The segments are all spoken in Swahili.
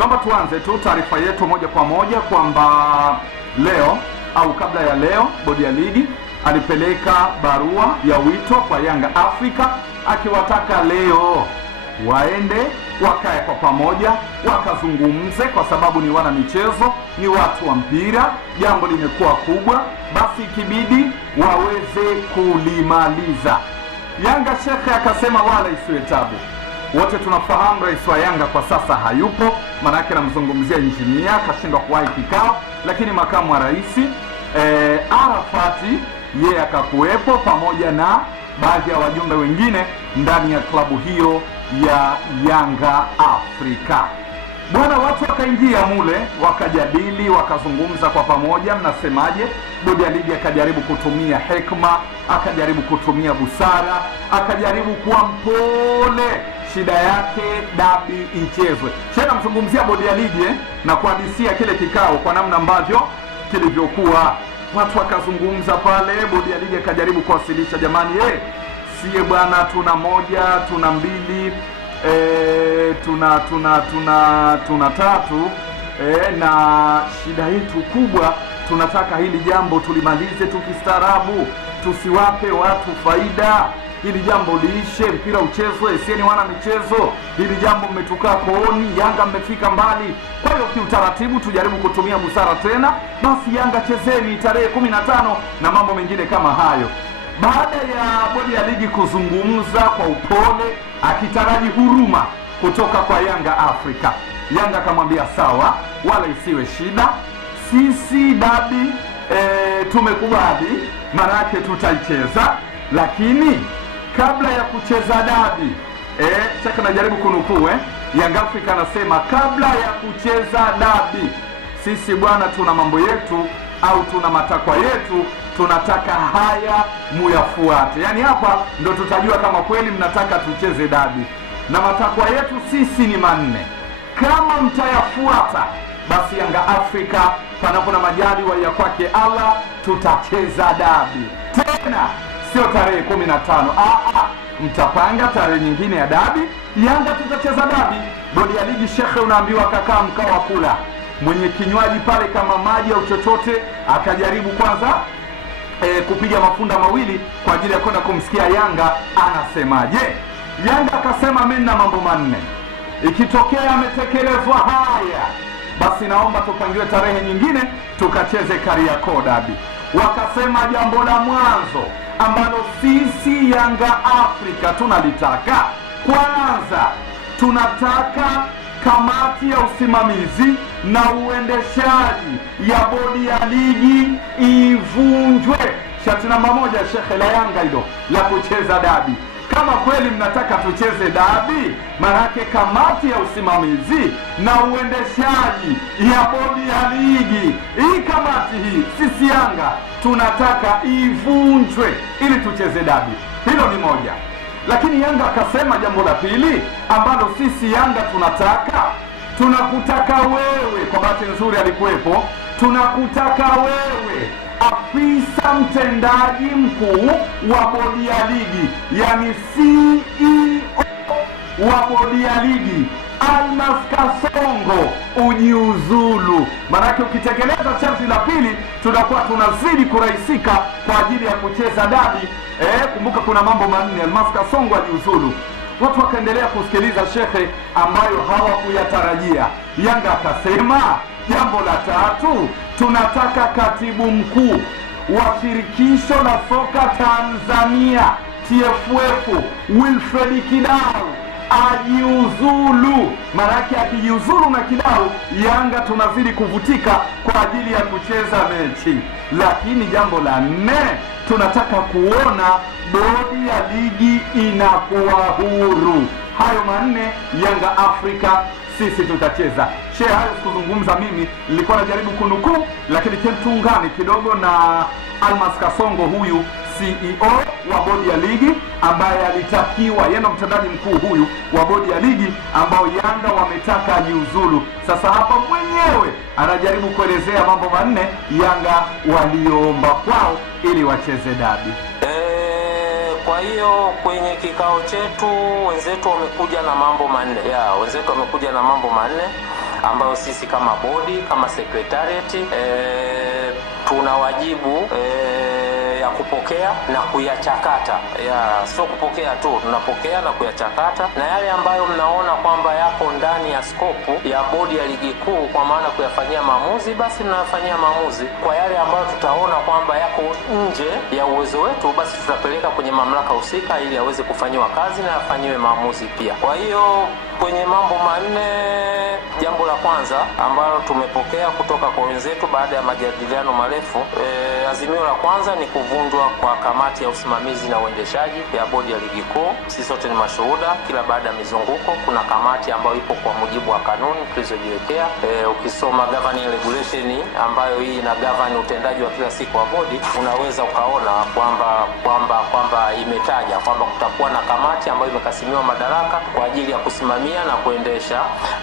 Naomba tuanze tu taarifa yetu moja kwa moja kwamba leo au kabla ya leo bodi ya ligi alipeleka barua ya wito kwa Yanga Africa akiwataka leo waende wakae kwa pamoja wakazungumze, kwa sababu ni wana michezo, ni watu wa mpira, jambo limekuwa kubwa, basi ikibidi waweze kulimaliza. Yanga Shekhe akasema wala isiwe tabu. Wote tunafahamu rais wa Yanga kwa sasa hayupo, manake namzungumzia injinia, kashindwa kuwahi kikao, lakini makamu wa rais Arafati yeye akakuwepo pamoja na baadhi ya wajumbe wengine ndani ya klabu hiyo ya Yanga Afrika. Bwana, watu wakaingia mule, wakajadili, wakazungumza kwa pamoja, mnasemaje? Bodi ya ligi akajaribu kutumia hekima, akajaribu kutumia busara, akajaribu kuwa mpole, shida yake dabi ichezwe. Shena mzungumzia bodi ya ligi na kuhadisia kile kikao kwa namna ambavyo kilivyokuwa. Watu wakazungumza pale, bodi ya ligi akajaribu kuwasilisha, jamani siye bwana, tuna moja, tuna mbili, tuna tatu, na shida yetu kubwa, tunataka hili jambo tulimalize tukistaarabu, tusiwape watu faida, hili jambo liishe, mpira uchezwe, sieni wana michezo, hili jambo mmetukaa kooni, Yanga mmefika mbali. Kwa hiyo kiutaratibu tujaribu kutumia busara tena, basi Yanga chezeni tarehe 15 na mambo mengine kama hayo. Baada ya bodi ya ligi kuzungumza kwa upole, akitaraji huruma kutoka kwa Yanga Afrika, Yanga akamwambia sawa, wala isiwe shida, sisi dabi tumekubali, manake tutaicheza, lakini kabla ya kucheza dabi, sasa najaribu kunukuu, Yanga Afrika anasema kabla ya kucheza dabi, sisi bwana tuna mambo yetu au tuna matakwa yetu, tunataka haya muyafuate. Yani hapa ndo tutajua kama kweli mnataka tucheze dabi, na matakwa yetu sisi ni manne. Kama mtayafuata, basi Yanga Afrika panapo na majaliwa ya kwake Allah tutacheza dabi. Tena sio tarehe 15, mtapanga tarehe nyingine ya dabi, Yanga tutacheza dabi. Bodi ya ligi Shekhe unaambiwa kakaa mkao wa kula, mwenye kinywaji pale kama maji au chochote akajaribu kwanza kupiga mafunda mawili kwa ajili ya kwenda kumsikia Yanga anasemaje. Yanga akasema mimi na mambo manne, ikitokea yametekelezwa haya, basi naomba tupangiwe tarehe nyingine tukacheze Kariakoo dabi. Wakasema jambo la mwanzo ambalo sisi Yanga Afrika tunalitaka, kwanza tunataka kamati ya usimamizi na uendeshaji ya bodi ya ligi ivunjwe. Shati namba 1 Shekhe la Yanga hilo la kucheza dabi. Kama kweli mnataka tucheze dabi, manake kamati ya usimamizi na uendeshaji ya bodi ya ligi, hii kamati hii sisi Yanga tunataka ivunjwe ili tucheze dabi. Hilo ni moja. Lakini Yanga akasema jambo la pili ambalo sisi Yanga tunakutaka wewe, kwa bahati nzuri alikuwepo, tunakutaka wewe afisa mtendaji mkuu wa bodi ya ligi, yani CEO wa bodi ya ligi, Almas Kasongo, ujiuzulu. Manake ukitekeleza sharti la pili, tunakuwa tunazidi kurahisika kwa ajili ya kucheza dabi. Kumbuka kuna mambo manne, Almas Kasongo ajiuzulu. Watu wakaendelea kusikiliza Shekhe ambayo hawakuyatarajia. Yanga akasema jambo la tatu, tunataka katibu mkuu wa shirikisho la soka Tanzania TFF Wilfred Kidau ajiuzulu. Manake akijiuzulu na Kidau, Yanga tunazidi kuvutika kwa ajili ya kucheza mechi. Lakini jambo la 4, tunataka kuona bodi ya ligi inakuwa huru. Hayo manne Yanga Afrika sisi tutacheza. Shehe, hayo kuzungumza mimi nilikuwa najaribu kunukuu, lakini tuungane kidogo na Almas Kasongo, huyu CEO wa bodi ya ligi ambaye alitakiwa, yeye ndo mtendaji mkuu huyu wa bodi ya ligi ambao Yanga wametaka ajiuzulu. Sasa hapa mwenyewe anajaribu kuelezea mambo manne Yanga walioomba kwao ili wacheze dabi. Kwa hiyo kwenye kikao chetu wenzetu wamekuja na mambo manne. Wenzetu wamekuja na mambo manne ambayo sisi kama bodi, kama secretariat tuna wajibu ya kupokea na kuyachakata. Sio kupokea tu, tunapokea na kuyachakata, na yale ambayo mnaona kwamba yako ndani ya skopu ya bodi ya ligi kuu, kwa maana kuyafanyia maamuzi, basi tunayafanyia maamuzi. Kwa yale ambayo tutaona kwamba yako nje ya uwezo wetu, basi tutapeleka kwenye mamlaka husika ili yaweze kufanyiwa kazi na yafanyiwe maamuzi pia. Kwa hiyo kwenye mambo manne, jambo la kwanza ambalo tumepokea kutoka kwa wenzetu baada ya majadiliano marefu, azimio la kwanza ni kuvunjwa kwa kamati ya usimamizi na uendeshaji ya bodi ya ligi kuu. Sisi sote ni mashuhuda, kila baada ya mizunguko kuna kamati ambayo ipo kwa mujibu wa kanuni tulizojiwekea. Ukisoma governing regulation ambayo hii ina govern utendaji wa kila siku wa bodi, unaweza ukaona kwamba imetaja kwamba kutakuwa na kamati ambayo imekasimiwa madaraka kwa ajili ya kusimamia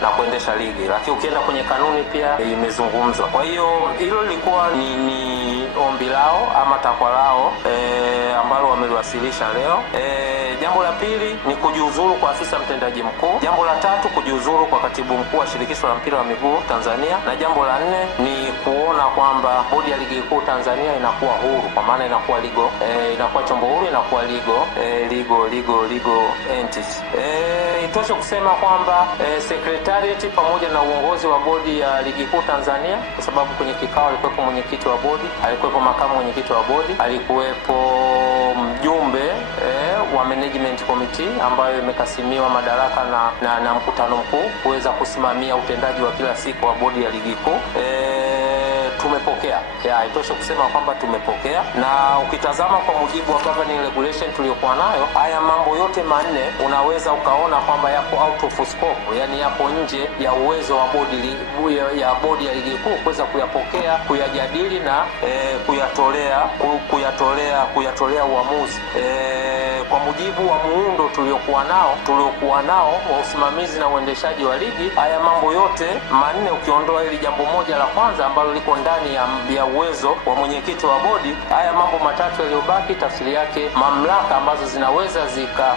na kuendesha ligi. Lakini ukienda kwenye kanuni pia imezungumzwa. Kwa hiyo hilo lilikuwa ni ombi lao ama takwa lao ambalo wameliwasilisha leo. Jambo la pili ni kujiuzuru kwa afisa mtendaji mkuu. Jambo la tatu kujiuzuru kwa katibu mkuu wa shirikisho la mpira wa miguu Tanzania, na jambo la nne ni kuona kwamba bodi ya ligi kuu Tanzania inakuwa huru, kwa maana inakuwa inakuwa chombo huru, inakuwa legal entity. Itoshe kusema kwamba secretariat pamoja na uongozi wa bodi ya ligi kuu Tanzania, kwa sababu kwenye kikao alikuwepo mwenyekiti wa bodi, alikuwepo makamu mwenyekiti wa bodi, alikuwepo mjumbe wa management committee ambayo imekasimiwa madaraka na mkutano mkuu kuweza kusimamia utendaji wa kila siku wa bodi ya ligi kuu. Tumepokea. Itoshe kusema kwamba tumepokea, na ukitazama kwa mujibu wa governing regulation tuliyokuwa nayo, haya mambo yote manne unaweza ukaona kwamba yako out of scope, yani yako nje ya uwezo wa bodi ya ligi kuu kuweza kuyapokea, kuyajadili na kuyatolea uamuzi. Kwa mujibu wa muundo tuliokuwa nao wa usimamizi na uendeshaji wa ligi, haya mambo yote manne ukiondoa hili jambo moja la kwanza ambalo liko ndani ya uwezo wa mwenyekiti wa bodi, haya mambo matatu yaliyobaki, tafsiri yake mamlaka ambazo zinaweza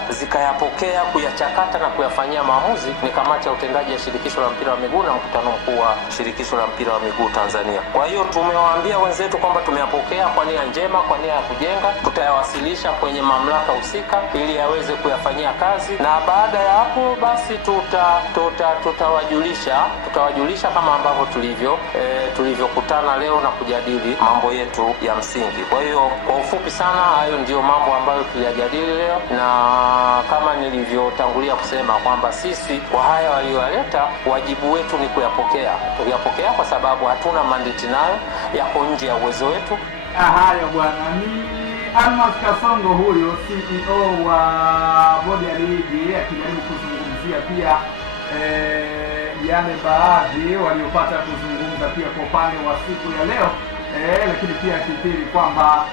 zikayapokea, kuyachakata na kuyafanyia maamuzi ni kamati ya utendaji ya shirikisho la mpira wa miguu na mkutano mkuu wa shirikisho la mpira wa miguu Tanzania. Kwa hiyo tumewaambia wenzetu kwamba tumeyapokea kwa nia njema, kwa nia ya kujenga. Tutayawasilisha kwenye mamlaka husika ili yaweze kuyafanyia kazi, na baada ya hapo basi tutawajulisha kama ambavyo tulivyokutana leo na kujadili mambo yetu ya msingi. Kwa hiyo kwa ufupi sana, hayo ndio mambo ambayo tuliyajadili leo, na kama nilivyotangulia kusema kwamba sisi kwa haya waliyoleta, wajibu wetu ni kuyapokea kwa sababu hatuna mandate nayo, yako nje ya uwezo wetu. Haya bwana, ni Almas Kasongo huyo CEO wa bodi ya ligi akijaribu kuzungumzia pia yale baadhi waliopata kuzungumza pia kwa upande wa siku ya leo, lakini pia akikiri kwamba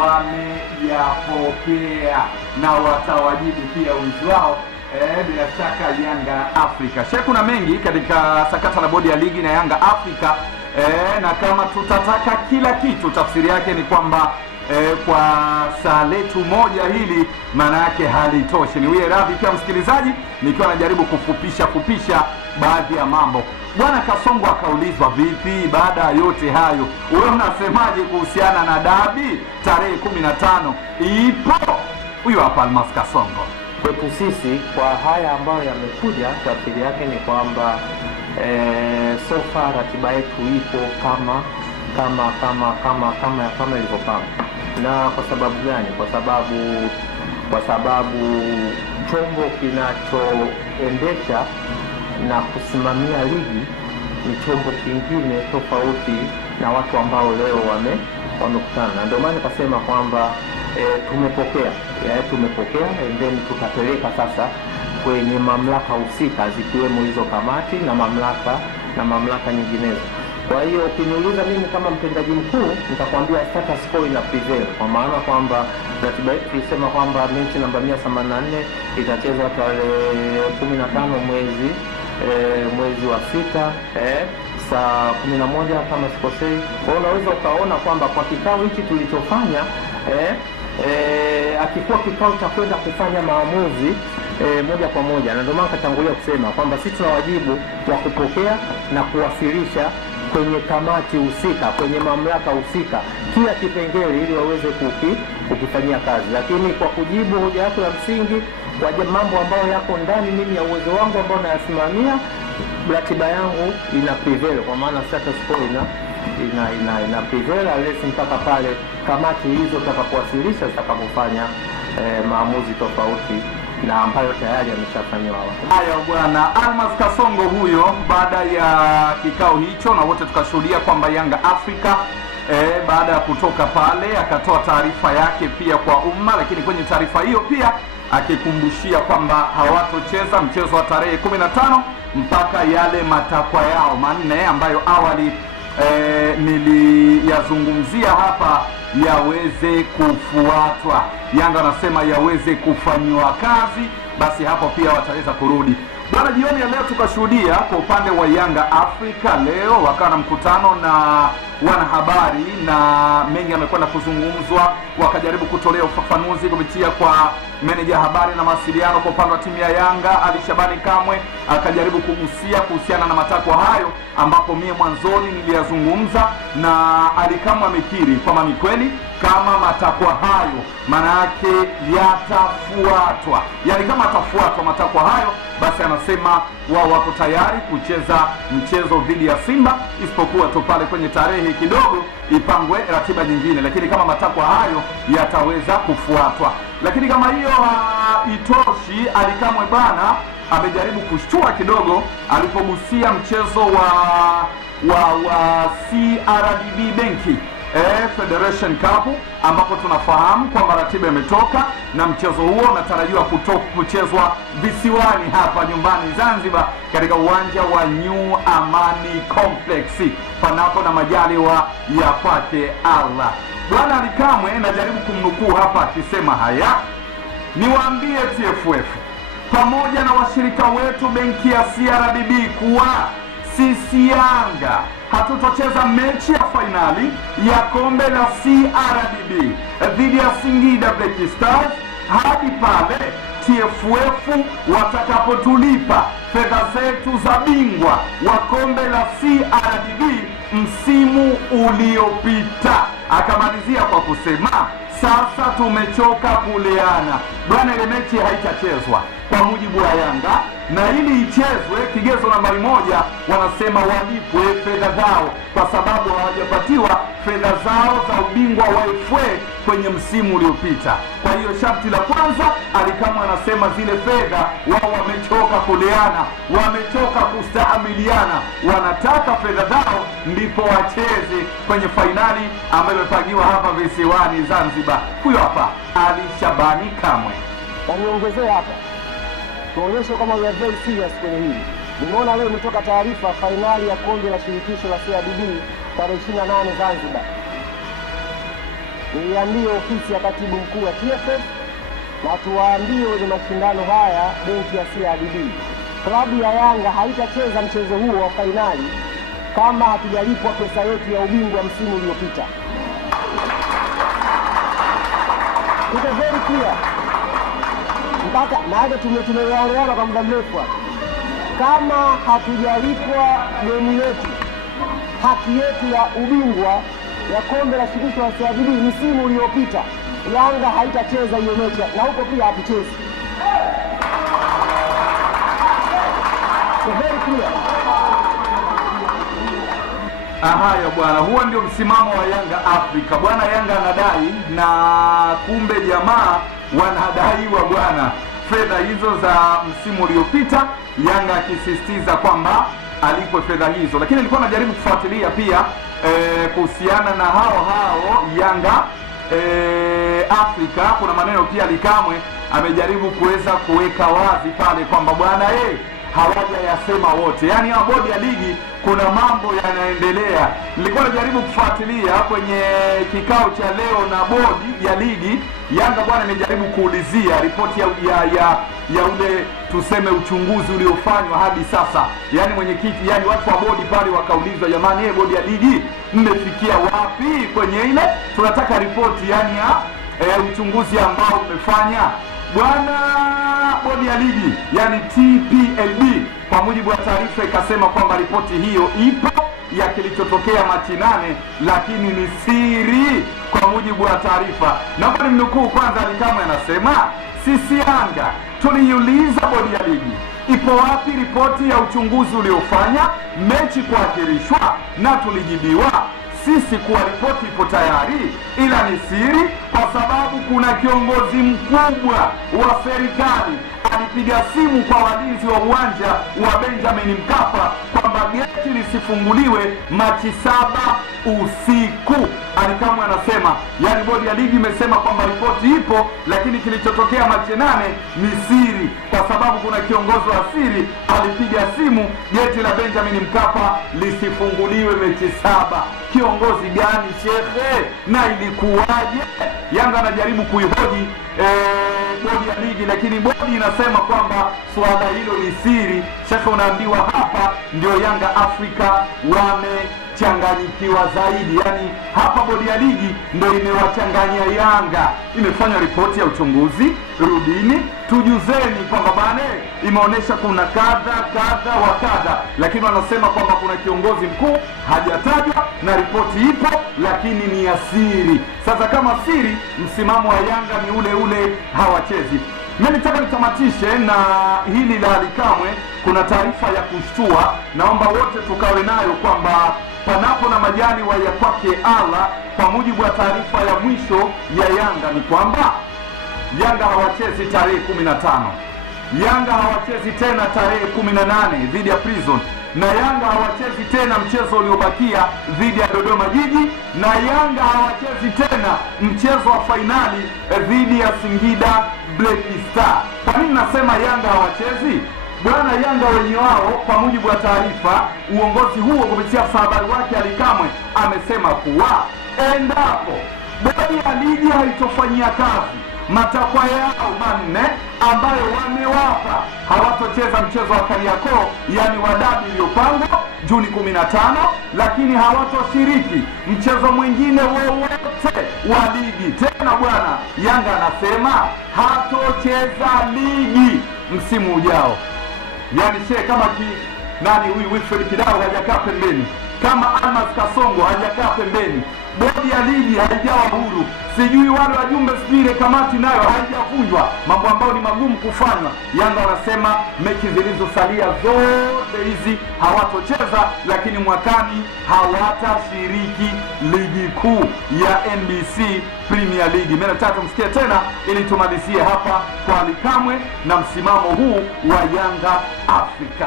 wameyapokea na watawajibu pia wizi wao bila shaka Yanga Afrika. Kuna mengi katika sakata la bodi ya ligi na Yanga Afrika, na kama tutataka kila kitu, tafsiri yake ni kwamba kwa saa letu moja hili maana yake halitoshi. Niwie radhi pia msikilizaji nikiwa najaribu kufupisha baadhi ya mambo. Bwana Kasongo akaulizwa vipi baada ya yote hayo, wewe unasemaje kuhusiana na dabi tarehe 15 ipo? Huyu hapa Almas Kasongo. Kwetu sisi kwa haya ambayo yamekuja, tafsiri yake ni kwamba so far ratiba yetu ipo kama ilivyopangwa. Na kwa sababu gani? Kwa sababu chombo kinachoendesha na kusimamia ligi ni chombo kingine tofauti na watu ambao leo wamekutana. Na ndio maana nikasema kwamba tumepokea and then tutapeleka sasa kwenye mamlaka husika zikiwemo hizo kamati na mamlaka nyinginezo. Kwa hiyo ukiniuliza mimi kama mtendaji mkuu, nitakwambia status quo ina prevail, kwa maana kwamba ratiba yetu tulisema kwamba mechi namba 184 itachezwa tarehe 15 mwezi wa 6 saa 11 kama sikosei. Kwa hiyo unaweza ukaona kwamba kwa kikao hichi tulichofanya akikuwa kikao cha kwenda kufanya maamuzi moja kwa moja, na ndio maana katangulia kusema kwamba sisi tuna wajibu wa kupokea na kuwasilisha kwenye kamati husika, kwenye mamlaka husika kila kipengele ili waweze kukifanyia kazi. Lakini kwa kujibu hoja yako ya msingi, kwa mambo ambayo yako ndani mimi ya uwezo wangu ambao nayasimamia, ratiba yangu ina prevail, kwa maana status quo ina prevail unless mpaka pale kamati hizo zitakapowasilisha zitakapofanya maamuzi tofauti na ambayo tayari ameshafanywa. Haya bwana Almas Kasongo huyo, baada ya kikao hicho na wote tukashuhudia kwamba Yanga Africa baada ya kutoka pale akatoa taarifa yake pia kwa umma, lakini kwenye taarifa hiyo pia akikumbushia kwamba hawatocheza mchezo wa tarehe 15 mpaka yale matakwa yao manne ambayo awali niliyazungumzia hapa yaweze kufuatwa. Yanga anasema yaweze kufanywa kazi, basi hapo pia wataweza kurudi. Bwana, jioni ya leo tukashuhudia kwa upande wa Yanga Africa, leo wakawa na mkutano na wanahabari na mengi yamekwenda kuzungumzwa, wakajaribu kutolea ufafanuzi kupitia kwa meneja habari na mawasiliano kwa upande wa timu ya Yanga Ali Shabani Kamwe, akajaribu kugusia kuhusiana na matakwa hayo ambapo mie mwanzoni niliyazungumza, na Ali Kamwe amekiri kwamba ni kweli kama matakwa hayo maana yake yatafuatwa, yani kama atafuatwa matakwa hayo, basi anasema wao wako tayari kucheza mchezo dhidi ya Simba, isipokuwa tu pale kwenye tarehe kidogo ipangwe ratiba nyingine, lakini kama matakwa hayo yataweza kufuatwa. Lakini kama hiyo itoshi, Ali Kamwe bana amejaribu kushtua kidogo alipogusia mchezo wa CRDB Benki Federation Cup, ambapo tunafahamu kwamba ratiba imetoka na mchezo huo unatarajiwa kuchezwa visiwani hapa nyumbani Zanzibar katika uwanja wa New Amani Complex, panapo na majaliwa ya kwake Allah. Bwana Ali Kamwe najaribu kumnukuu hapa akisema haya: niwaambie TFF pamoja na washirika wetu benki ya CRDB kuwa sisi Yanga hatutocheza mechi ya fainali ya kombe la CRDB dhidi ya Singida Black Stars hadi pale TFF watakapotulipa fedha zetu za bingwa wa kombe la CRDB msimu uliopita. Akamalizia kwa kusema sasa tumechoka kuleana. Bwana, ile mechi haitachezwa kwa mujibu wa Yanga, na ili ichezwe kigezo nambari 1 wanasema walipwe fedha zao, kwa sababu hawajapatiwa fedha zao za ubingwa wa FA kwenye msimu uliopita. Kwa hiyo sharti la kwanza, Ali Kamwe anasema zile fedha wao wamechoka kuleana, wamechoka kustahamiliana, wanataka fedha zao ndipo wacheze kwenye fainali ambayo imepangiwa hapa visiwani Zanzibar. Huyo hapa Ali Shabani Kamwe. Niongezea hapa tuonyeshe kama we are very serious kwenye hili. Nimeona leo imetoka taarifa fainali ya kombe la shirikisho la CRDB tarehe 28 Zanzibar. Niambie ofisi ya katibu mkuu wa TFF na tuwaambie wenye mashindano haya benki ya CRDB, klabu ya Yanga haitacheza mchezo huo wa fainali kama hatujalipwa pesa yetu ya ubingwa msimu uliopita. Iko very clear. Mpaka naje tumeelewana kwa muda mrefu hapa. Kama hatujalipwa deni letu, haki yetu ya ubingwa ya kombe la shirikisho la CRDB msimu uliopita, Yanga haitacheza hiyo mechi, na huko pia hatuchezi. Very clear. Haya bwana, huo ndio msimamo wa Yanga Africa. Bwana, Yanga anadai na kumbe jamaa wanadaiwa bwana fedha hizo za msimu uliopita, Yanga akisisitiza kwamba alipwe fedha hizo. Lakini nilikuwa najaribu kufuatilia pia kuhusiana na hao Yanga Africa, kuna maneno pia Ali Kamwe amejaribu kuweza kuweka wazi pale kwamba bwana hawaja yasema wote, yani ya bodi ya ligi kuna mambo yanaendelea. Nilikuwa najaribu kufuatilia kwenye kikao cha leo na bodi ya ligi Yanga bwana, nimejaribu kuulizia ripoti ya ule tuseme uchunguzi uliofanywa hadi sasa, yani mwenyekiti, yani watu wa bodi pale wakaulizwa, jamani bodi ya ligi mmefikia wapi kwenye ile, tunataka ripoti yani uchunguzi ambao umefanya bwana bodi ya ligi, yani TPLB, kwa mujibu wa taarifa ikasema kwamba ripoti hiyo ipo ya kilichotokea Machi 8, lakini ni siri kwa mujibu wa taarifa. Naomba nimnukuu kwanza. Alikamwe anasema, sisi Yanga tuliuliza bodi ya ligi ipo wapi ripoti ya uchunguzi uliofanya mechi kuahirishwa, na tulijibiwa sisi kuwa ripoti ipo tayari, ila ni siri kwa sababu kuna kiongozi mkubwa wa serikali alipiga simu kwa walinzi wa uwanja wa Benjamin Mkapa kwamba geti lisifunguliwe Machi 7 usiku. Alikamwe anasema, yani bodi ya ligi imesema kwamba ripoti ipo, lakini kilichotokea Machi 8 ni siri kwa sababu kuna kiongozi wa siri alipiga simu geti la Benjamin Mkapa lisifunguliwe Machi 7. Kiongozi gani shekhe, na ilikuwaje? Yanga anajaribu kuihoji bodi ya ligi, lakini bodi inasema kwamba swala hilo ni siri. Shekhe, unaambiwa hapa ndio Yanga Afrika wamechanganyikiwa zaidi, yani hapa bodi ya ligi ndio imewachanganya Yanga. Imefanya ripoti ya uchunguzi, rudini tujuzeni kwamba bane imeonyesha kuna kadha wa kadha, lakini wanasema kwamba kuna kiongozi mkuu hajatajwa na ripoti ipo, lakini ni ya siri. Sasa kama siri, msimamo wa Yanga ni ule ule, hawachezi. Mimi nataka nitamatishe na hili la Alikamwe. Kuna taarifa ya kushtua, naomba wote tukawe nayo kwamba panapo na majaliwa ya kwake Allah, kwa mujibu wa taarifa ya mwisho ya Yanga ni kwamba Yanga hawachezi tarehe 15. Yanga hawachezi tena tarehe 18 dhidi ya Prison, na Yanga hawachezi tena mchezo uliobakia dhidi ya Dodoma Jiji, na Yanga hawachezi tena mchezo wa fainali dhidi ya Singida Black Star. Kwa nini nasema Yanga hawachezi? Bwana, Yanga wenye wao kwa mujibu wa taarifa, uongozi huo kupitia habari wake Alikamwe amesema kuwa endapo bodi ya ligi haitofanyia kazi matakwa yao manne ambayo wamewapa, hawatocheza mchezo wa Kariakoo, yani wa dabi iliyopangwa Juni 15, lakini hawatoshiriki mchezo mwingine wowote wa ligi. Tena bwana, Yanga anasema hatocheza ligi msimu ujao. Yani kama nani huyu Wilfred Kidao hajakaa pembeni, kama Almas Kasongo hajakaa pembeni, bodi ya ligi haijawa huru, sijui wale wajumbe, sijui ile kamati nayo haijavunjwa, mambo ambayo ni magumu kufanywa. Yanga wanasema mechi zilizosalia zote hizi hawatocheza, lakini mwakani hawatashiriki ligi kuu ya NBC Premier League. Mimi nataka tumsikie tena ili tumalizie hapa kwa Alikamwe na msimamo huu wa Yanga Afrika.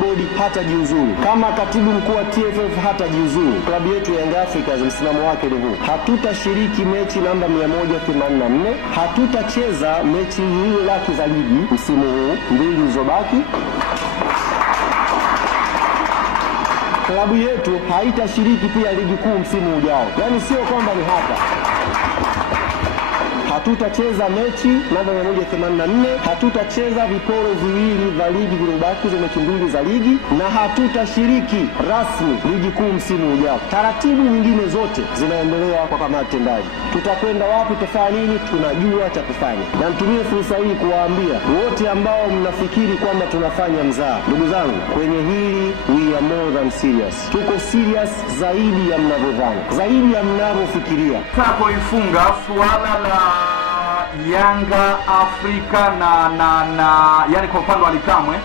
Bodi hata jiuzuru, kama katibu mkuu wa TFF hata jiuzuru. Klabu yetu ya Yanga Africans msimamo wake ni huu: hatutashiriki mechi namba 184, hatutacheza mechi hizo laki za ligi msimu huu, mbili zilizobaki. Klabu yetu haitashiriki pia ligi kuu msimu ujao, yani sio kwamba ni hata hatutacheza mechi namba 184, hatutacheza viporo viwili vya ligi vilibaki za mechi mbili za ligi, na hatutashiriki rasmi ligi kuu msimu ujao. Taratibu nyingine zote zinaendelea kwa kamati tendaji. Tutakwenda wapi, tutafanya nini, tunajua cha kufanya. Na nitumie fursa hii kuwaambia wote ambao mnafikiri kwamba tunafanya mzaha, ndugu zangu, kwenye hili we are more than serious. Tuko serious zaidi ya mnavyodhani, zaidi ya mnavyofikiria. Tako ifunga suala la Yanga Afrika na yani kwa upande wa Alikamwe,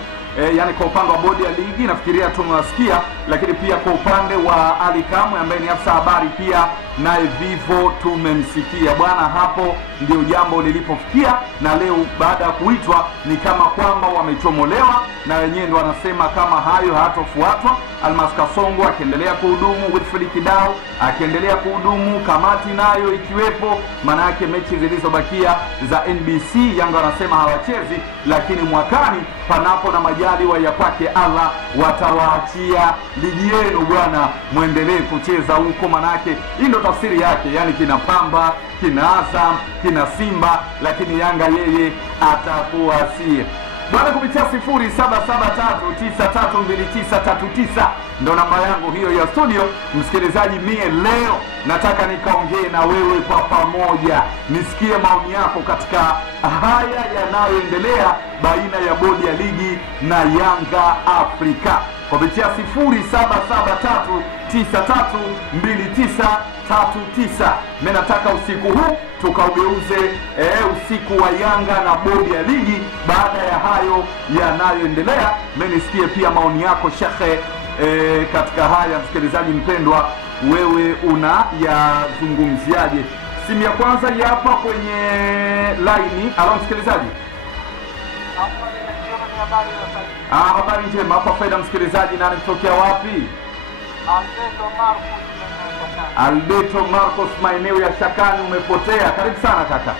yani kwa upande wa bodi ya ligi nafikiria tumewasikia, lakini pia kwa upande wa Alikamwe ambaye ni afisa habari pia naye vivo tumemsikia. Bwana, hapo ndio jambo lilipofikia, na leo baada ya kuitwa ni kama kwamba wamechomolewa, na wenyewe ndio wanasema kama hayo hatofuatwa. Almas Kasongo akiendelea kuhudumu, Wilfred Kidao akiendelea kuhudumu, kamati nayo ikiwepo. Maana yake mechi zilizobakia za NBC Yanga wanasema hawachezi, lakini mwakani panapo na majaliwa ya kwake Allah watawaachia ligi yenu bwana, muendelee kucheza huko. Maana yake hii ndio tafsiri yake, yani kina Pamba, kina Azam, kina Simba, lakini Yanga yeye atakuwa si bwana. Kupitia 0773932939 ndo namba yangu hiyo ya studio. Msikilizaji, mie leo nataka nikaongee na wewe kwa pamoja, nisikie maoni yako katika haya yanayoendelea baina ya bodi ya ligi na Yanga Afrika kupitia 0773932939. Mimi nataka usiku huu tukaugeuze usiku wa Yanga na bodi ya ligi. Baada ya hayo yanayoendelea, mimi nisikie pia maoni yako shekhe katika haya. Msikilizaji mpendwa, wewe una yazungumziaje? Simu ya kwanza hapa kwenye line. Halo msikilizaji. Habari njema, hapa faida msikilizaji. Nani kutokea wapi? Alberto Marcos, maeneo ya Shakani. Umepotea, karibu sana kaka.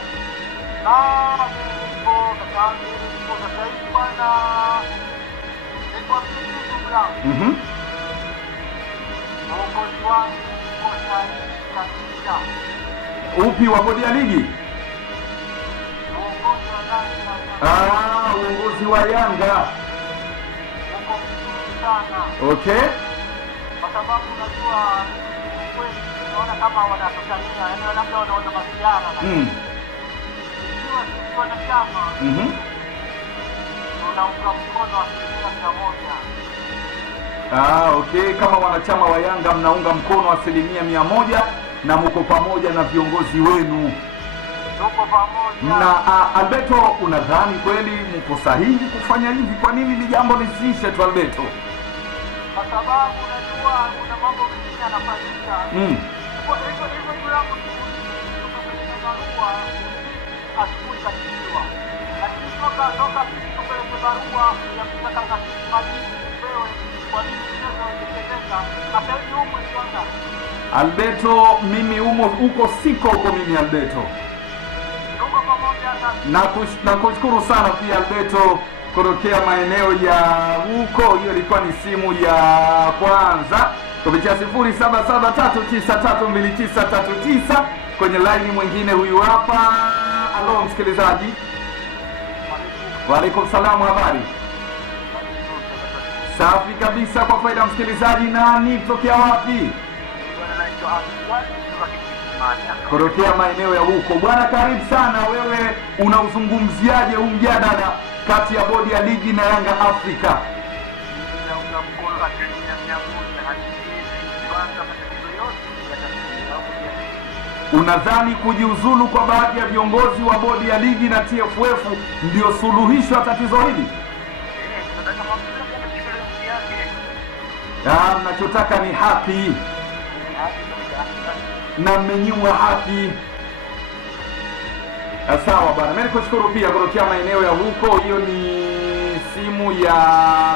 Upi wa bodi ya ligi? Uongozi wa Yanga. Okay. Kwa sababu unajua kweli unaona kama wanatokania, yani labda wanaona masiara. Ikiwa na chama. Unaunga mkono asilimia 100. Okay, kama wanachama wa Yanga mnaunga mkono 100% na mko pamoja na viongozi wenu. Tuko pamoja. Na Alberto, unadhani kweli mko sahihi kufanya hivi? Kwa nini ni jambo lisiishe tu Alberto? Kwa sababu unajua kuna mambo mengi yanafanyika. Kwa hivyo yangu tunapeleka barua asubuhi katiwa. Lakini toka tupeleke barua ya kutaka majibu wewe kwa nini mchezo unaendelea? Hata hivi huko Yanga. Alberto, mimi uko siko huko mimi Alberto. Tuko pamoja na kushukuru sana pia Alberto kutokea maeneo ya huko. Hiyo ilikuwa ni simu ya kwanza kupitia 0773932939 kwenye line. Mwingine huyu hapa. Halo msikilizaji. Wa alaikum salaam, habari? Safi kabisa, kwa faida msikilizaji. Nani kutokea wapi? Kutokea maeneo ya huko. Bwana karibu sana. Wewe unauzungumziaje huu mjadala kati ya bodi ya ligi na Yanga Afrika? Unadhani kujiuzulu kwa baadhi ya viongozi wa bodi ya ligi na TFF ndio suluhisho la tatizo hili? Mnachotaka ni haki na mmenyimwa haki. Sawa bwana, mimi nikushukuru pia kutokea maeneo ya huko. Hiyo ni simu ya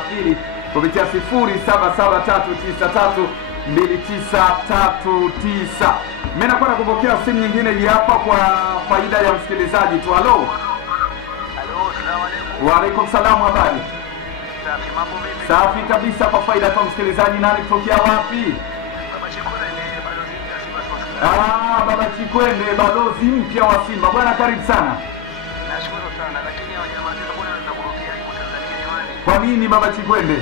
pili kupitia 0773932939. Mimi nakwenda kupokea simu nyingine hii hapa kwa faida ya msikilizaji tu. Halo. Halo, salamu alaykum. Wa alaykum salaam, habari? Safi, mambo vipi? Safi kabisa, kwa faida kwa msikilizaji. Nani kutokea wapi? Baba Chikwende, balozi mpya wa Simba. Bwana karibu sana. Nashukuru sana, lakini hao jamaa zetu mbona wanataka kurukia huko Tanzania jamani? Kwa nini Baba Chikwende?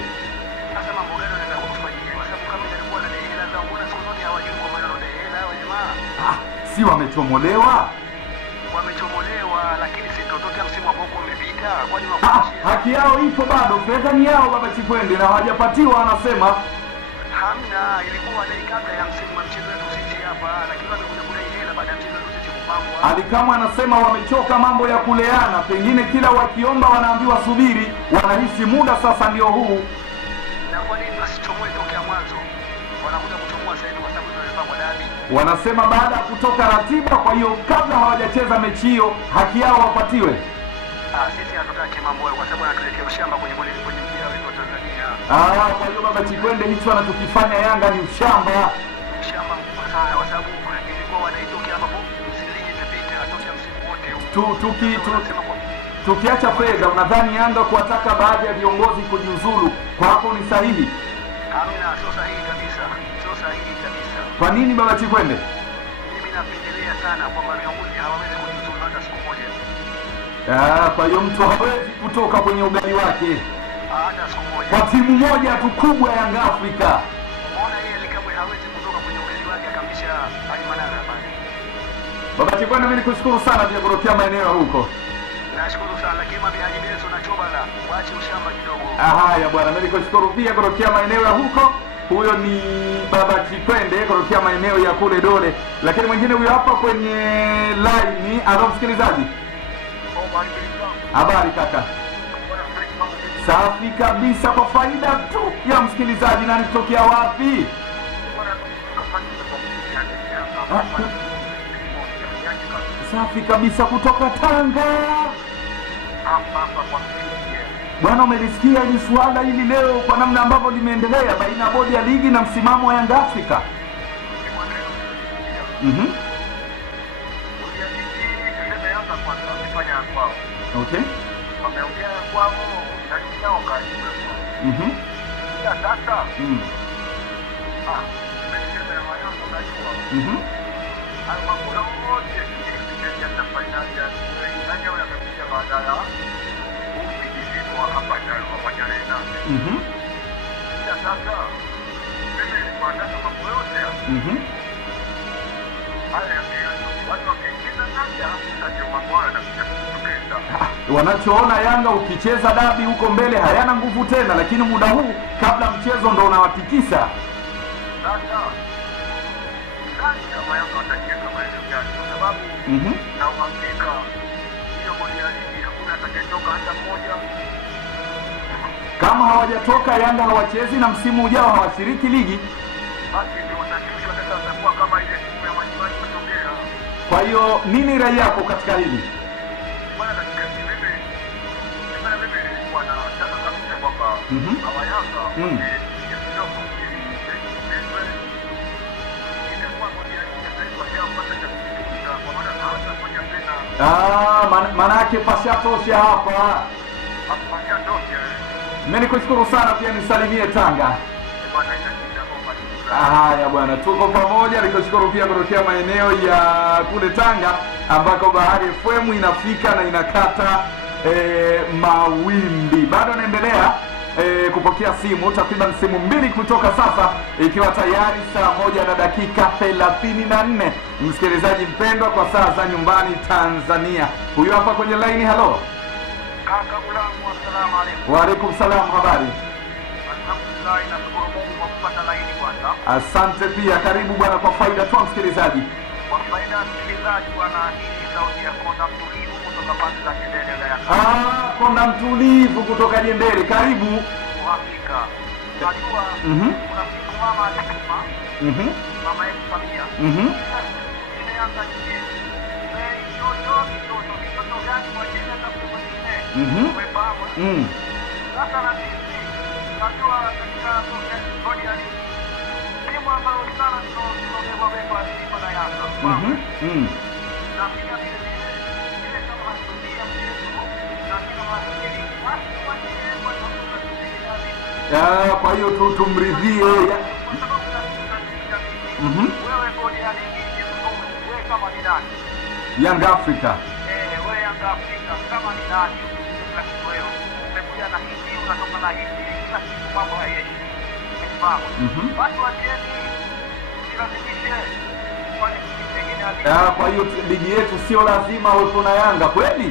Sasa mambo gani wanataka kufanyia? Kwa sababu kama ilikuwa na hela zao, mbona siku zote hawajui kwa maana wana hela hao jamaa? Si wamechomolewa? Wamechomolewa, lakini si tutotokea msimu ambao umepita. Kwani haki yao ipo bado, fedha ni yao Baba Chikwende, na hawajapatiwa wanasema. Hamna, ilikuwa dai kabla ya msimu wa mchezo wetu sisi hapa, lakini wamekuja kudai hela baada ya mchezo wetu sisi kupangwa. Alikama anasema wamechoka mambo ya kuleana, pengine kila wakiomba wanaambiwa subiri, wanahisi muda sasa ndio huu. Na kwa nini wasichomoe tokea mwanzo? Wanakuja kuchomoa sasa hivi kwa sababu ndio imepangwa dabi. Wanasema baada ya kutoka ratiba, kwa hiyo kabla hawajacheza mechi hiyo haki yao wapatiwe. Sisi hatutaki mambo hayo kwa sababu anatuletea ushamba kwenye mpira wetu wa Tanzania. Kwa hiyo Baba Chikwende, hicho anachokifanya Yanga ni ushamba. Ushamba mkubwa sana kwa sababu ilikuwa wanaitokea hapo msimu imepita, atokea msimu wote huu. Tukiacha fedha, unadhani Yanga kuwataka baadhi ya viongozi kujiuzulu kwako ni sahihi? Hamna, sio sahihi kabisa. Sio sahihi kabisa. Kwa nini Baba Chikwende? Mimi napendelea sana kwamba viongozi hawawezi kujiuzulu hata siku moja. Kwa hiyo mtu hawezi kutoka kwenye ugali wake Hata siku moja. kwa timu moja tu kubwa Yanga Afrika. Baba Chibwana, mimi nikushukuru sana pia kutokea maeneo huko. Nashukuru sana, lakini mabihaji Yesu na chobala, waache ushamba kidogo. Haya bwana, mimi nikushukuru pia kutokea maeneo ya huko. Huyo ni Baba Chikwende kutokea maeneo ya kule Dole. Lakini mwingine huyo hapa kwenye line, alo msikilizaji. Habari kaka. Safi kabisa, kwa faida tu ya msikilizaji. Na nitokea wapi? Safi kabisa, kutoka Tanga. Bwana, umelisikia hili swala hili leo kwa namna ambavyo limeendelea baina ya bodi ya ligi na msimamo wa Yanga Afrika? Okay. Wameongea kwao na yao kazi. Sasa. Nimesema hayo unajua. Hayo mambo yote ya fainali ya nani wao yamekuja baada ya upigizi wa hapa jana wa Majarena. Sasa mimi nilipanda mambo yote ya. Haya watu wakiingiza naja ndio mambo yanakuja kutokea. Wanachoona Yanga ukicheza dabi huko mbele hayana nguvu tena, lakini muda huu kabla mchezo ndo unawatikisa. Sasa ndani ya Yanga watacheza maeneo gani? Kwa sababu na uhakika hiyo bodi ya ligi hakuna atakayetoka hata mmoja. Kama hawajatoka Yanga hawachezi na msimu ujao hawashiriki ligi. Basi ndio watashushwa sasa kwa kama ile timu ya Majimaji kutokea. Kwa hiyo nini rai yako katika hili? Manake pashatosha hapa. Mimi nikushukuru sana pia nisalimie Tanga. Haya bwana, tuko pamoja. Nikushukuru pia kutokea maeneo ya kule Tanga ambako Bahari FM inafika na inakata mawimbi. Bado naendelea kupokea simu, takriban simu 2 kutoka sasa, ikiwa tayari saa 1 na dakika 34. Msikilizaji mpendwa kwa saa za nyumbani Tanzania. Huyu hapa kwenye line. Hello kaka Ulamu, assalamu alaykum. Wa alaykum salam, habari? Alhamdulillah, nashukuru Mungu kwa kupata line kwanza. Asante pia, karibu bwana kwa faida tu msikilizaji. Kwa faida msikilizaji bwana, hii sauti ya Konda Mtulivu kutoka pande za Jendele ya. Konda Mtulivu kutoka Jendele, karibu. Uhakika. Unajua kuna siku mama alisema mama yetu Samia ile Yanga nyingine mtoto gani kwa jina za mwingine umefahamu. Sasa na sisi tunajua katika bodi ya ligi timu ambayo sana tunabeba Simba na Yanga na pia vile ile kama hatudia mchezo na kama hatudia watu wajie kwa hiyo tumridhie wewe bodi ya ligi wewe kama ni nani? Yanga Africa. Wewe Yanga Africa kama ni nani? Lakini wewe umekuja na hivi, unatoka na hivi, kila kitu mambo hayeshi. Umefahamu? Watu wajeni kilazimishe kufanya kitu kingine. Kwa hiyo ligi yetu sio lazima uwe na Yanga kweli?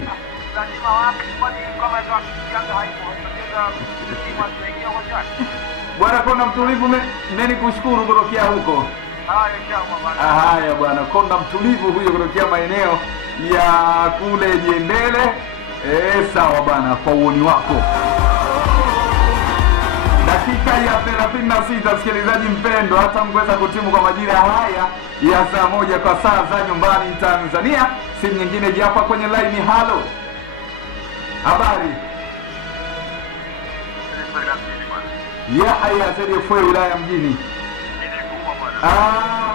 Lazima wapi? Kwani kama Yanga haipo unacheza timu zinaingia uwanjani? Bwana Konda Mtulivu, mimi nikushukuru kutokea huko. Haya bwana, Konda Mtulivu huyo kutokea maeneo ya kule Jendele. Sawa bwana, kwa uoni wako. Dakika ya 36 msikilizaji mpendwa, hata mngeweza kutimu kwa majira haya ya saa 1 kwa saa za nyumbani Tanzania. Simu nyingine hapa kwenye line. Halo, habari? Yahya Serifwe, wilaya mjini.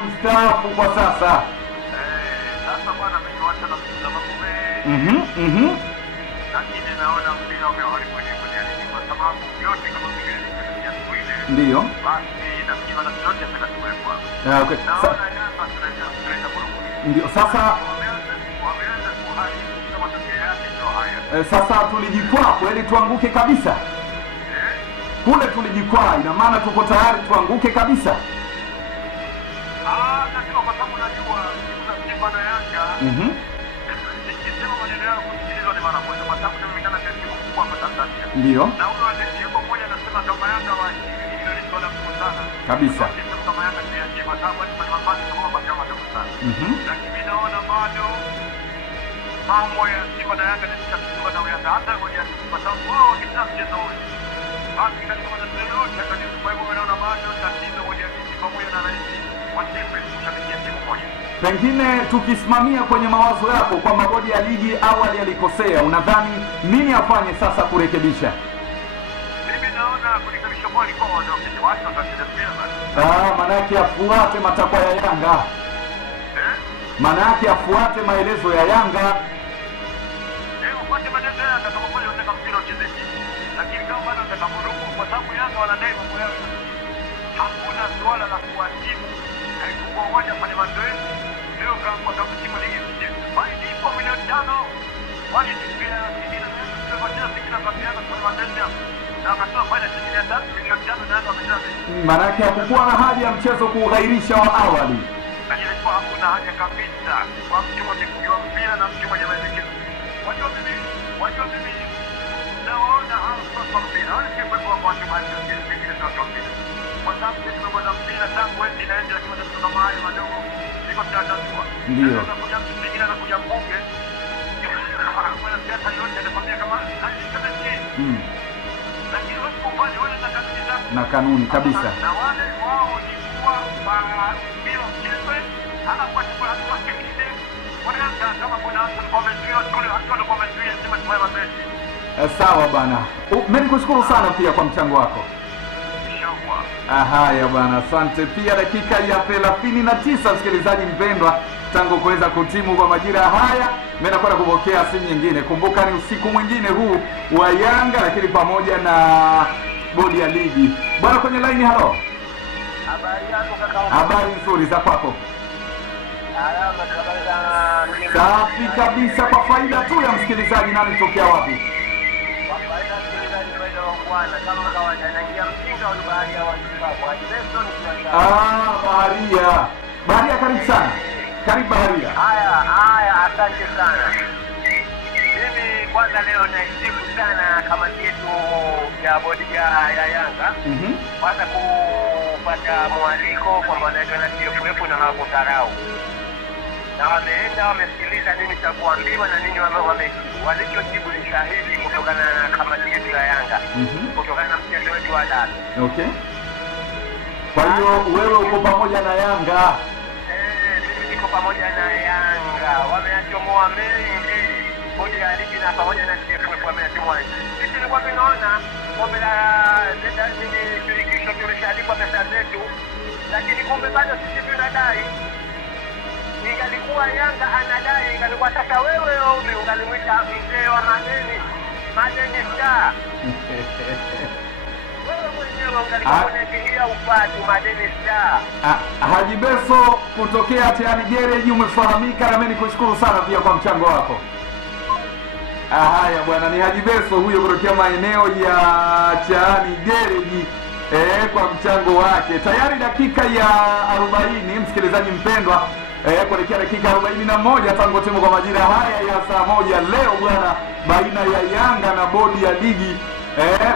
Mstaafu kwa sasa. Sasa bwana ametuacha na sababu wewe. Lakini naona mpira umeharibu ligi kwa sababu yote kama vile ya Sweden. Ndio. Basi nafikiri na yote yatakatuwekwa. Okay. Naona Yanga tunaenda kurudi. Ndio. Sasa wameanza kuharibu kama matokeo yake ndio haya. Sasa tulijikwaa kweli tuanguke kabisa. Kule tulijikwaa, ina maana tuko tayari tuanguke kabisa. Najua kwa sababu najua Simba na Yanga. Nikisema maneno yao kusikilizwa ni mara moja, kwa sababu inaonekana ni timu kubwa hapa Tanzania. Ndio. Na huyo yuko mmoja anasema kama Yanga hilo ni swala kubwa sana. Kabisa. Kama Yanga ni kwa sababu ni mabasi kama kwa chama cha sana. Lakini naona bado mambo ya Simba na Yanga ni Simba na Yanga hata ngoja kwa sababu wao ni mchezo ule. Basi kama ndio yote kwa hivyo naona bado tatizo moja ni pamoja na rais wa Simba kushabikia timu moja. Pengine tukisimamia kwenye mawazo yako kwamba bodi ya ligi awali alikosea, unadhani nini afanye sasa kurekebisha? Mimi naona kurekebisha kwa liko waondoke watu watacheza mpira basi. Maana yake afuate matakwa ya Yanga. Maana yake afuate maelezo ya Yanga. Ufuate maelezo ya Yanga kama kweli unataka mpira uchezeke. Lakini kama bado unataka vurugu kwa sababu Yanga wanadai mambo yao. Hakuna swala la kuwajibu. Haikuwa uwanja kwenye mazoezi. Leo kama kwa sababu timu ligi ikicheza. Bali ipo milioni 5. Wali tupia sisi na tunafanya sisi na Yanga kwa mazoezi. Na wakatoa faida shilingi 3 milioni 5 na Yanga wamesema. Maana yake hakukuwa na haja ya mchezo kughairisha wa awali. Lakini kwa hakuna haja kabisa kwa mtu mwenye kujua mpira na mtu mwenye maelekezo. Wajua mimi naona hapa kwa mpira. Wale si kwa watu bali wengine kwa mpira. Kwa sababu sisi tunapenda mpira tangu enzi na enzi lakini tunatoka kama hayo madogo. Niko tunatazua. Ndio. Tunakuja mtu mwingine anakuja mbunge. Kwa siasa yote anakwambia kama hali kama hii. Lakini watu kupani wale na kanuni kabisa. Na wale wao ni kwa mpira mchezo ana kwa hatua nyingine. Wanaanza kama kuna watu wamezuia kule watu wamezuia sema kwa mabesi. Sawa bana. Mimi nikushukuru sana pia kwa mchango wako. Haya bwana, asante pia. Dakika ya 39 msikilizaji mpendwa, tangu kuweza kutimu kwa majira haya, mimi nakwenda kupokea simu nyingine. Kumbuka ni usiku mwingine huu wa Yanga lakini pamoja na bodi ya ligi. Bwana kwenye line, halo. Habari yako kaka? Habari nzuri za kwako? Safi kabisa. Kwa faida tu ya msikilizaji, nani tokea wapi? Baharia, karibu sana. Karibu Baharia. Haya, asante sana. Mimi kwanza leo naisifu sana kamati yetu ya bodi ya Yanga. Kwanza kupata mwaliko kwamba wanaitwa na TFF na hawakutarau. Na wameenda wamesikiliza nini cha kuambiwa na nini wamejibu. Walichojibu ni sahihi kutokana na kamati yetu ya Yanga. Kutokana na mchezo wetu wa dada. Okay. Kwa hiyo wewe uko pamoja na Yanga? Mimi niko pamoja na Yanga. Wameachomoa mengi. Bodi ya ligi na pamoja na TFF wameachomoa. Sisi tulikuwa tunaona kombe la shirikisho tumeshalipwa pesa zetu. Lakini kumbe bado sisi tunadai. Ingalikuwa Yanga anadai, ingalikuwa sasa wewe ungalimwita mzee wa madeni star. Wewe mwenyewe ungalikuwa unaingia upatu madeni star. Haji Beso kutokea Tiani Gereji umefahamika, na mimi nikushukuru sana pia kwa mchango wako. Haya bwana, ni Haji Beso huyo kutokea maeneo ya Tiani Gereji kwa mchango wake. Tayari dakika ya 40 msikilizaji mpendwa, kuelekea dakika 41 tangu timu kwa majira haya ya saa 1 leo bwana, baina ya Yanga na bodi ya ligi.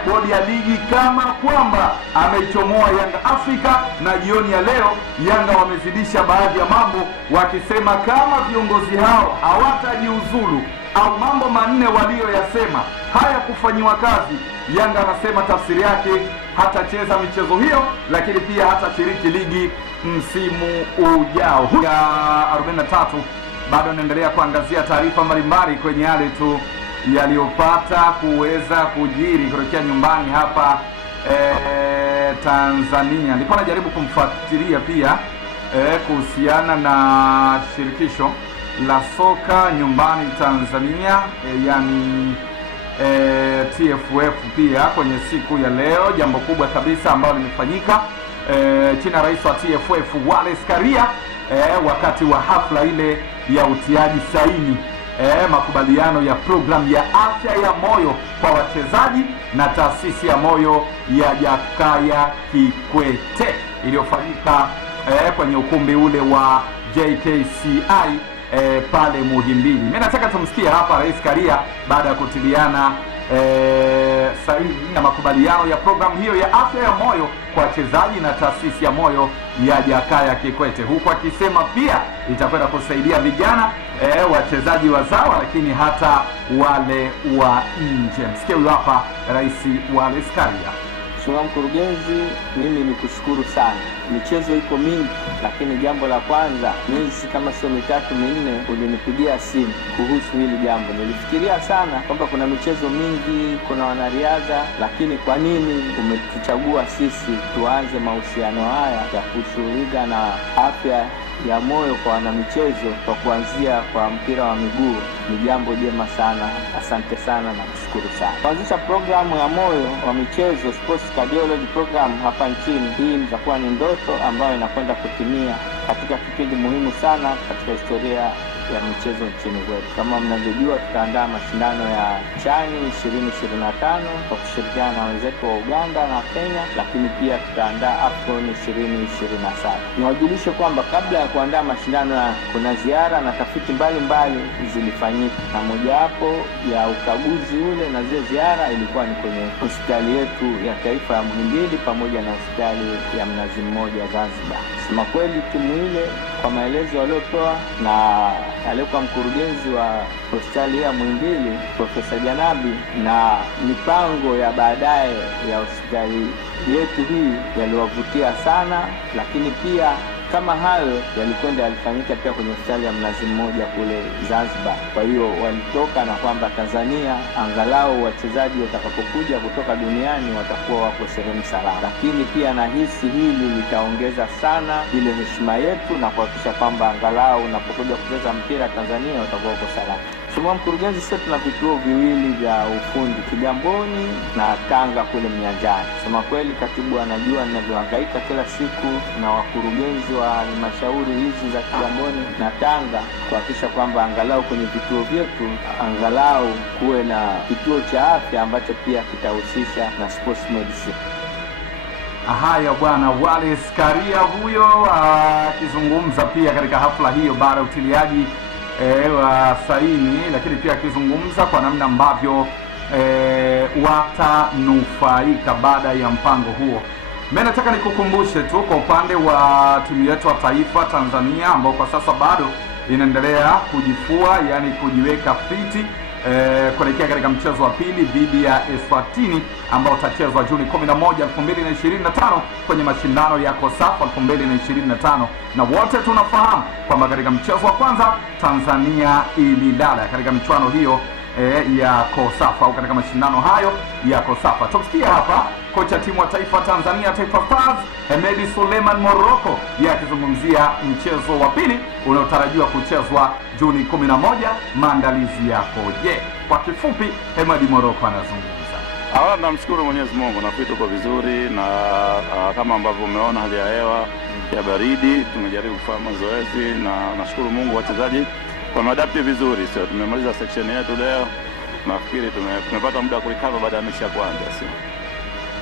Bodi ya ligi kama kwamba ameichomoa Yanga Afrika, na jioni ya leo Yanga wamezidisha baadhi ya mambo wakisema kama viongozi hao hawatajiuzulu au mambo manne walioyasema haya kufanyiwa kazi, Yanga anasema tafsiri yake hatacheza michezo hiyo, lakini pia hatashiriki ligi msimu ujao. Ya 43 bado naendelea kuangazia taarifa mbalimbali kwenye yale tu yaliyopata kuweza kujiri kutokea nyumbani hapa Tanzania. Nilikuwa najaribu kumfuatilia pia kuhusiana na shirikisho la soka nyumbani Tanzania, yani TFF pia kwenye siku ya leo, jambo kubwa kabisa ambalo limefanyika chini ya rais wa TFF Wallace Karia wakati wa hafla ile ya utiaji saini makubaliano ya programu ya afya ya moyo kwa wachezaji na taasisi ya moyo ya Jakaya Kikwete iliyofanyika kwenye ukumbi ule wa JKCI pale Muhimbili. Mimi nataka tumsikie hapa Rais Karia baada ya kutiliana sahihi na makubaliano ya programu hiyo ya afya ya moyo kwa wachezaji na taasisi ya moyo ya Jakaya Kikwete, huku akisema pia itakwenda kusaidia vijana wachezaji wazawa, lakini hata wale wa nje. Msikie huyu hapa Rais Wallace Karia. Mheshimiwa Mkurugenzi, mimi ni kushukuru sana. Michezo iko mingi, lakini jambo la kwanza, miezi kama sio mitatu minne, ulinipigia simu kuhusu hili jambo. Nilifikiria sana kwamba kuna michezo mingi, kuna wanariadha, lakini kwa nini umetuchagua sisi tuanze mahusiano haya ya kushughulika na afya ya moyo kwa wanamichezo kwa kuanzia kwa mpira wa miguu? Ni jambo jema sana. Asante sana na kushukuru sana. Kuanzisha programu ya moyo wa michezo, sports cardiology program hapa nchini, hii itakuwa ni ndoto ambayo inakwenda kutimia katika kipindi muhimu sana katika historia ya michezo nchini kwetu. Kama mnavyojua, tutaandaa mashindano ya Chani 2025 kwa kushirikiana na wenzetu wa Uganda na Kenya, lakini pia tutaandaa AFCON 2027. Niwajulishe kwamba kabla ya kuandaa mashindano ya kuna ziara na tafiti mbalimbali zilifanyika, na mojawapo ya ukaguzi ule na zile ziara ilikuwa ni kwenye hospitali yetu ya taifa ya Muhimbili pamoja na hospitali ya Mnazi Mmoja Zanzibar. Sema kweli, timu ile kwa maelezo waliotoa na aliyekuwa mkurugenzi wa hospitali ya Muhimbili Profesa Janabi na mipango ya baadaye ya hospitali yetu hii yaliwavutia sana, lakini pia kama hayo yalifanyika pia kwenye hospitali ya Mnazi Mmoja kule Zanzibar. Kwa hiyo walitoka na kwamba Tanzania angalau wachezaji watakapokuja kutoka duniani watakuwa wako sehemu salama, lakini pia nahisi hili litaongeza sana ile heshima yetu na kuhakikisha kwamba angalau unapokuja kucheza mpira Tanzania watakuwa wako salama. Mheshimiwa Mkurugenzi, sisi tuna vituo viwili vya ufundi, Kigamboni na Tanga kule Mnyanjani. Sema kweli, katibu anajua ninavyohangaika kila siku na wakurugenzi wa halmashauri hizi za Kigamboni na Tanga kuhakikisha kwamba angalau kwenye vituo vyetu angalau kuwe na kituo cha afya ambacho pia kitahusisha na sports medicine. Haya bwana Wallace Karia huyo akizungumza pia katika hafla hiyo baada ya utiliaji wa saini, lakini pia akizungumza kwa namna ambavyo watanufaika baada ya mpango huo. Mimi nataka nikukumbushe tu kwa upande wa timu yetu ya taifa Tanzania ambao kwa sasa bado inaendelea kujifua, yani kujiweka fiti kuelekea katika mchezo wa pili dhidi ya Eswatini ambao utachezwa Juni 11, 2025 kwenye mashindano ya COSAFA 2025, na wote tunafahamu kwamba katika mchezo wa kwanza Tanzania ililala katika michuano hiyo ya COSAFA au katika mashindano hayo ya COSAFA. Tumsikia hapa kocha timu wa taifa Tanzania Taifa Stars Hemedi Suleiman Morocco akizungumzia mchezo wa pili unaotarajiwa kuchezwa Juni 11. Maandalizi yakoje? Kwa kifupi, Hemedi Morocco anazungumza. Awali namshukuru Mwenyezi Mungu, nafikiri tuko vizuri na kama ambavyo umeona hali ya hewa ya baridi, tumejaribu kufanya mazoezi na nashukuru Mungu wachezaji wameadapti vizuri. Sio, tumemaliza section yetu leo. Nafikiri tumepata muda wa kurecover baada ya mechi ya kwanza. Sio.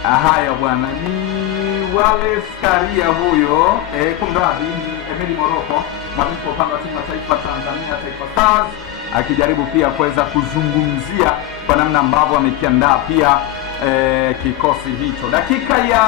Haya bwana, ni Wallace Karia huyo, kumradhi, Hemedi Morocco, mwalimu wa upande wa timu ya taifa Tanzania Taifa Stars, akijaribu pia kuweza kuzungumzia kwa namna ambavyo amekiandaa pia kikosi hicho. Dakika ya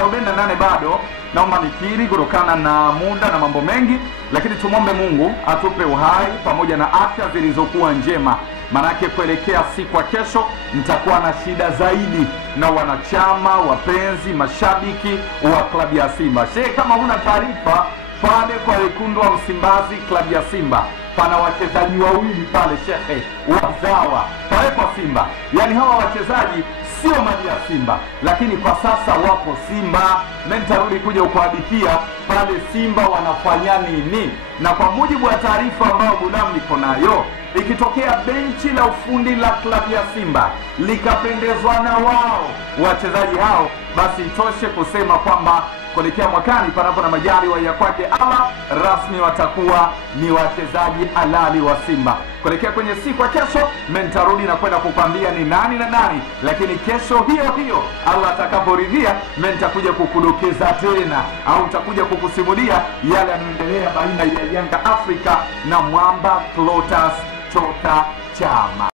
48 bado, naomba nikiri kutokana na muda na mambo mengi, lakini tumombe Mungu atupe uhai pamoja na afya zilizokuwa njema, manake kuelekea siku ya kesho nitakuwa na shida zaidi na wanachama, wapenzi, mashabiki wa klabu ya Simba. Kama huna taarifa, pale kwa wekundu wa Msimbazi klabu ya Simba pana wachezaji wawili pale shehe wazawa pale kwa Simba. Yani hawa wachezaji sio mali ya Simba, lakini kwa sasa wapo Simba. Mimi nitarudi kuja kukuhadithia pale Simba wanafanya nini, na kwa mujibu wa taarifa ambayo Gulam niko nayo, ikitokea benchi la ufundi la klabu ya Simba likapendezwa na wao wachezaji hao, basi itoshe kusema kwamba kuelekea mwakani, panapo na majaliwa ya kwake Allah, rasmi watakuwa ni wachezaji halali wa Simba. Kuelekea kwenye siku ya kesho, mentarudi na kwenda kukwambia ni nani na nani, lakini kesho hiyo hiyo Allah atakaporidhia, nitakuja kukudokeza tena au nitakuja kukusimulia yale yanayoendelea baina ya Yanga Afrika na Mwamba Clatous Chota Chama.